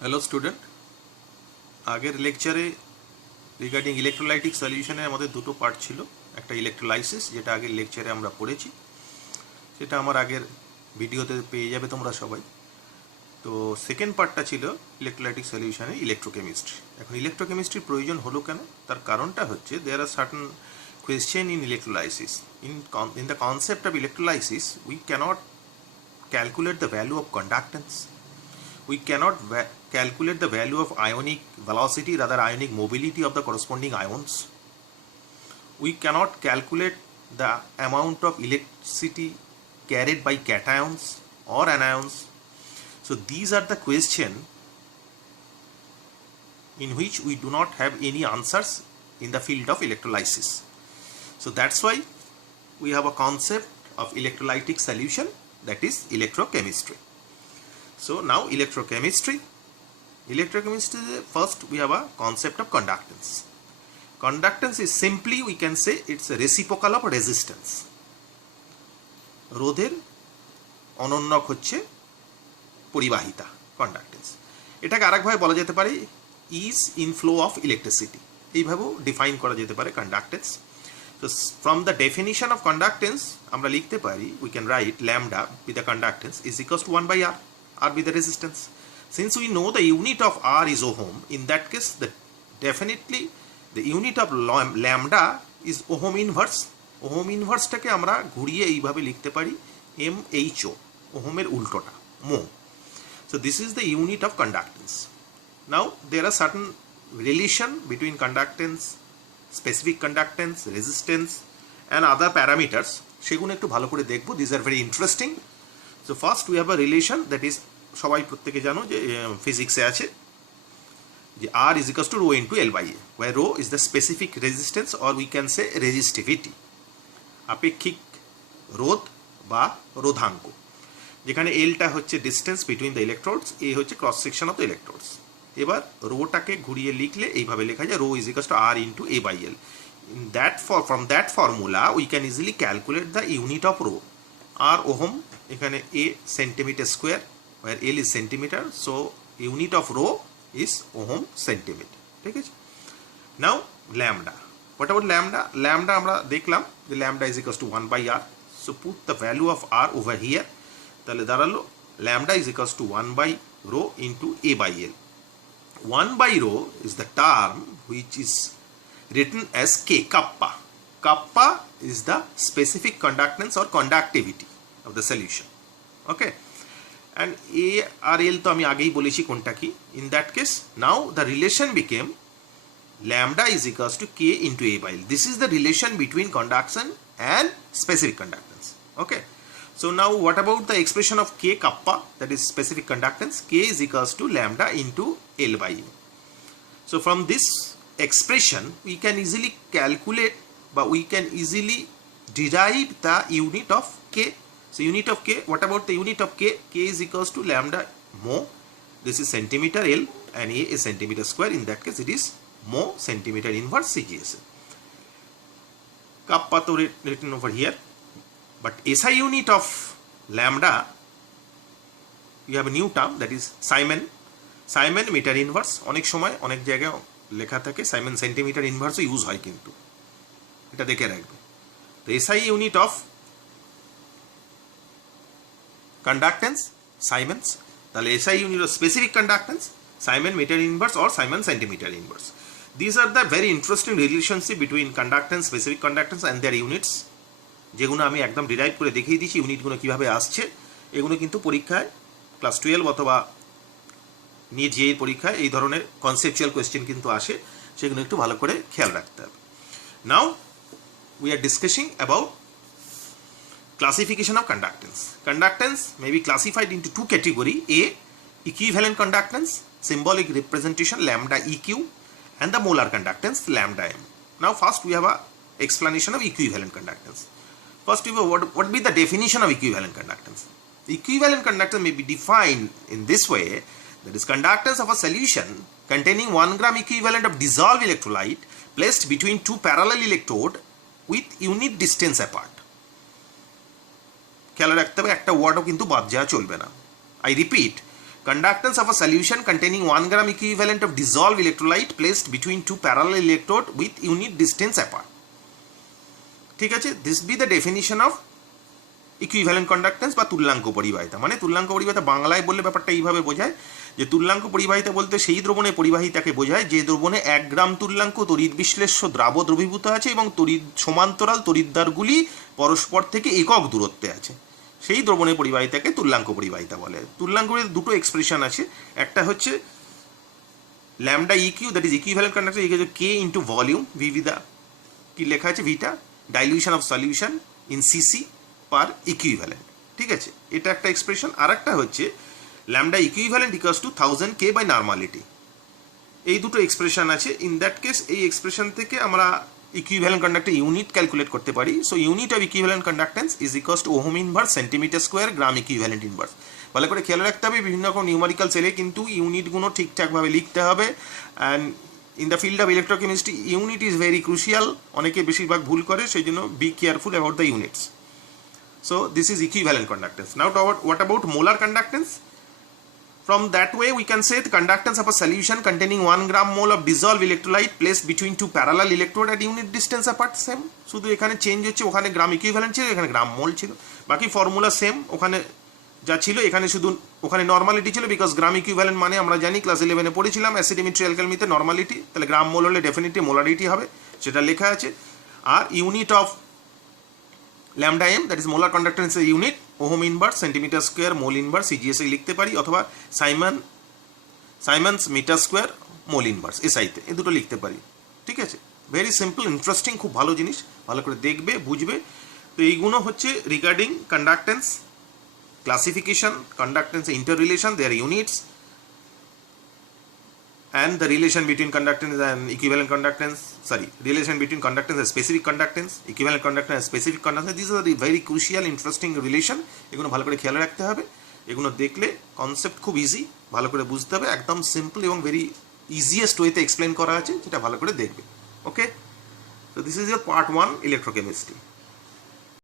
Hello student, আগের লেকচারে regarding electrolytic সলিউশনের আমাদের দুটো পার্ট ছিল। একটা ইলেকট্রোলাইসিস, যেটা আগের লেকচারে আমরা পড়েছি, সেটা আমার আগের ভিডিওতে পেয়ে যাবে তোমরা সবাই। তো সেকেন্ড পার্টটা ছিল ইলেকট্রোলাইটিক সলিউশনের ইলেকট্রোকেমিস্ট্রি। এখন ইলেকট্রোকেমিস্ট্রির প্রয়োজন হলো কেন? তার কারণটা হচ্ছে there are certain question in electrolysis. In the concept of electrolysis, we cannot calculate the value of conductance. We cannot calculate the value of ionic velocity, rather ionic mobility of the corresponding ions. We cannot calculate the amount of electricity carried by cations or anions. So these are the questions in which we do not have any answers in the field of electrolysis. So that's why we have a concept of electrolytic solution, that is electrochemistry. So now electrochemistry, first we have a concept of conductance. Conductance is simply, we can say, it's a reciprocal of resistance. রোধের অনন্যক হচ্ছে পরিবাহিতা, conductance. এটাকে আরেকভাবে বলা যেতে পারে is inflow of electricity, এইভাবেও define করা যেতে পারে conductance. So from the definition of conductance আমরা লিখতে পারি, we can write lambda with the conductance is equals to 1 by r, r with the resistance. Since we know the unit of r is ohm, in that case definitely the unit of lambda is ohm inverse. ohm inverse টাকে আমরা ঘুরিয়ে এইভাবে লিখতে পারি mho, ওহমের উল্টোটা, mho. So this is the unit of conductance. Now there are certain relation between conductance, specific conductance, resistance and other parameters. সেগুলো একটু ভালো করে দেখব. These are very interesting. So first we have a relation that is, সবাই প্রত্যেকে জানো যে ফিজিক্সে আছে যে R is equals to rho into L by A, where rho is the specific resistance or we can say resistivity, আপেক্ষিক রোধ বা রোধাঙ্ক, যেখানে এলটা হচ্ছে distance between the electrodes, A হচ্ছে cross section of the electrodes. এবার রোটাকে ঘুরিয়ে লিখলে এইভাবে লেখা যায় rho is equals to R into A by L. From that formula we can easily calculate the unit of rho. R ohm, এখানে A centimetre square, where L is centimetre, so unit of rho is ohm centimetre. ঠিক আছে। Now lambda, what about lambda? Lambda আমরা দেখলাম যে lambda is equals to 1 by R, so put the value of R over here, তাহলে দাঁড়ালো lambda is equals to 1 by rho into A by L. 1 by rho is the term which is written as K, kappa. Kappa is the specific conductance or conductivity of the solution. Okay. And A আর L তো আমি আগেই বলেছি কোনটা কি. In that case, now the relation became lambda is equals to K into A by L. This is the relation between conduction and specific conductance. Okay. So now what about the expression of K kappa, that is specific conductance? K is equals to lambda into L by U. So from this expression we can easily calculate, but we can easily derive the unit of K. So unit of K, what about the unit of K? K is equals to lambda mho, this is centimeter L and A is centimeter square. In that case it is mho centimeter inverse CGS. Kappa to written over here. But SI unit of lambda, you have a new term, that is Simon. Simon meter inverse, অনেক সময় অনেক জায়গায় লেখা থাকে Simon centimetre ইনভার্সও use হয়, কিন্তু এটা দেখে রাখবে। তো SI unit of conductance siemens, তাহলে SI unit of specific conductance siemen metre inverse or siemen centimetre inverse. This are the very interesting relationship between conductance, specific conductance and their units, যেগুলো আমি একদম ডিরাইভ করে দেখিয়ে দিচ্ছি ইউনিটগুলো কীভাবে আসছে। এগুলো কিন্তু পরীক্ষায় ক্লাস 12 অথবা নিট জেই পরীক্ষায় এই ধরনের কনসেপচুয়াল কোয়েশ্চেন কিন্তু আসে, সেগুলো একটু ভালো করে খেয়াল রাখতে হবে। Now we are discussing about classification of conductance. Conductance may be classified into two categories: A, equivalent conductance, symbolic representation lambda EQ, and the molar conductance lambda M. Now first we have a explanation of equivalent conductance. First, what be the definition of equivalent conductance? Equivalent conductance may be defined in this way, that is conductance of a solution containing 1 gram equivalent of dissolved electrolyte placed between two parallel electrodes with unit distance apart. খেয়াল রাখতে হবে, একটা ওয়ার্ডও কিন্তু বাদ যাওয়া চলবে না। I repeat, conductance of a solution containing 1 gram equivalent of dissolved electrolyte placed between two parallel electrode with unit distance apart. ঠিক আছে, this be the definition of equivalent conductance বা তুল্যাঙ্ক পরিবাহিতা। মানে তুল্যাঙ্ক পরিবাহিতা বাংলায় বললে ব্যাপারটা এইভাবে বোঝায় যে তুল্যাঙ্ক পরিবাহিতা বলতে সেই দ্রবণে পরিবাহিতাকে বোঝায় যে দ্রবণে 1 গ্রাম তুল্যাঙ্ক তড়িৎ বিশ্লেষ্য দ্রবীভূত আছে এবং সমান্তরাল তড়িৎদ্বারগুলি পরস্পর থেকে একক দূরত্বে আছে, সেই দ্রবণে পরিবাহিতাকে তুল্যাঙ্ক পরিবাহিতা বলে। তুল্যাঙ্কের দুটো এক্সপ্রেশন আছে, একটা হচ্ছে lambda eq, that is equivalent conductance equal to K into volume, V with the কি লেখা আছে ভিটা, dilution of solution in cc per equivalent. ঠিক আছে, এটা একটা এক্সপ্রেশন। আর একটা হচ্ছে lambda equivalent equals to 1000 K by normality. এই দুটো এক্সপ্রেশন আছে। ইন দ্যাট কেস এই এক্সপ্রেশন থেকে আমরা ইকুইভ্যালেন্ট কন্ডাক্টের ইউনিট ক্যালকুলেট করতে পারি। So unit of equivalent conductance is equals two ohm inverse centimetre square gram equivalent inverse. ভালো করে খেয়াল রাখতে হবে, বিভিন্ন রকম নিউমারিক্যাল সেলে কিন্তু ইউনিটগুলো ঠিকঠাকভাবে লিখতে হবে। And in the field of electrochemistry unit is very crucial, অনেকে বেশিরভাগ ভুল করে, সেই জন্য be careful about the units. So this is equivalent conductance. Now what about molar conductance? From that way we can say the conductance of a solution containing 1 gram mole of dissolved electrolyte placed between two parallel electrode at unit distance apart. Same, শুধু এখানে change হচ্ছে, ওখানে গ্রাম equivalent ছিল, এখানে গ্রাম মোল ছিল, বাকি formula same. ওখানে যা ছিল এখানে শুধু ওখানে নর্মালিটি ছিল, বিকজ গ্রাম ইকুইভ্যালেন্ট মানে আমরা জানি ক্লাস 11-এ পড়েছিলাম অ্যাসিডোমেট্রি অ্যালকালমিতে নর্মালিটি, তাহলে গ্রাম মোল হলে ডেফিনেটলি মোলারিটি হবে, সেটা লেখা আছে। আর unit of lambda M, that is molar কন্ডাক্টেন্সের unit, ohm inverse centimetre square mole inverse সিজিএসএ লিখতে পারি, অথবা siemens metre square mole inverse এসআইতে, এই দুটো লিখতে পারি। ঠিক আছে, ভেরি সিম্পল, ইন্টারেস্টিং, খুব ভালো জিনিস, ভালো করে দেখবে বুঝবে। তো এইগুলো হচ্ছে regarding conductance classification, conductance inter relation, their units, and the relation between conductance and equivalent conductance, relation between conductance and specific conductance, equivalent conductance and specific conductance. These are the very crucial interesting relation, এগুলো ভালো করে খেয়াল রাখতে হবে। এগুলো দেখলে concept খুব easy, ভালো করে বুঝতে হবে, একদম সিম্পল এবং ভেরি ইজিয়েস্ট ওয়েতে এক্সপ্লেন করা আছে, যেটা ভালো করে দেখবে। ওকে, so this is your part 1 electrochemistry.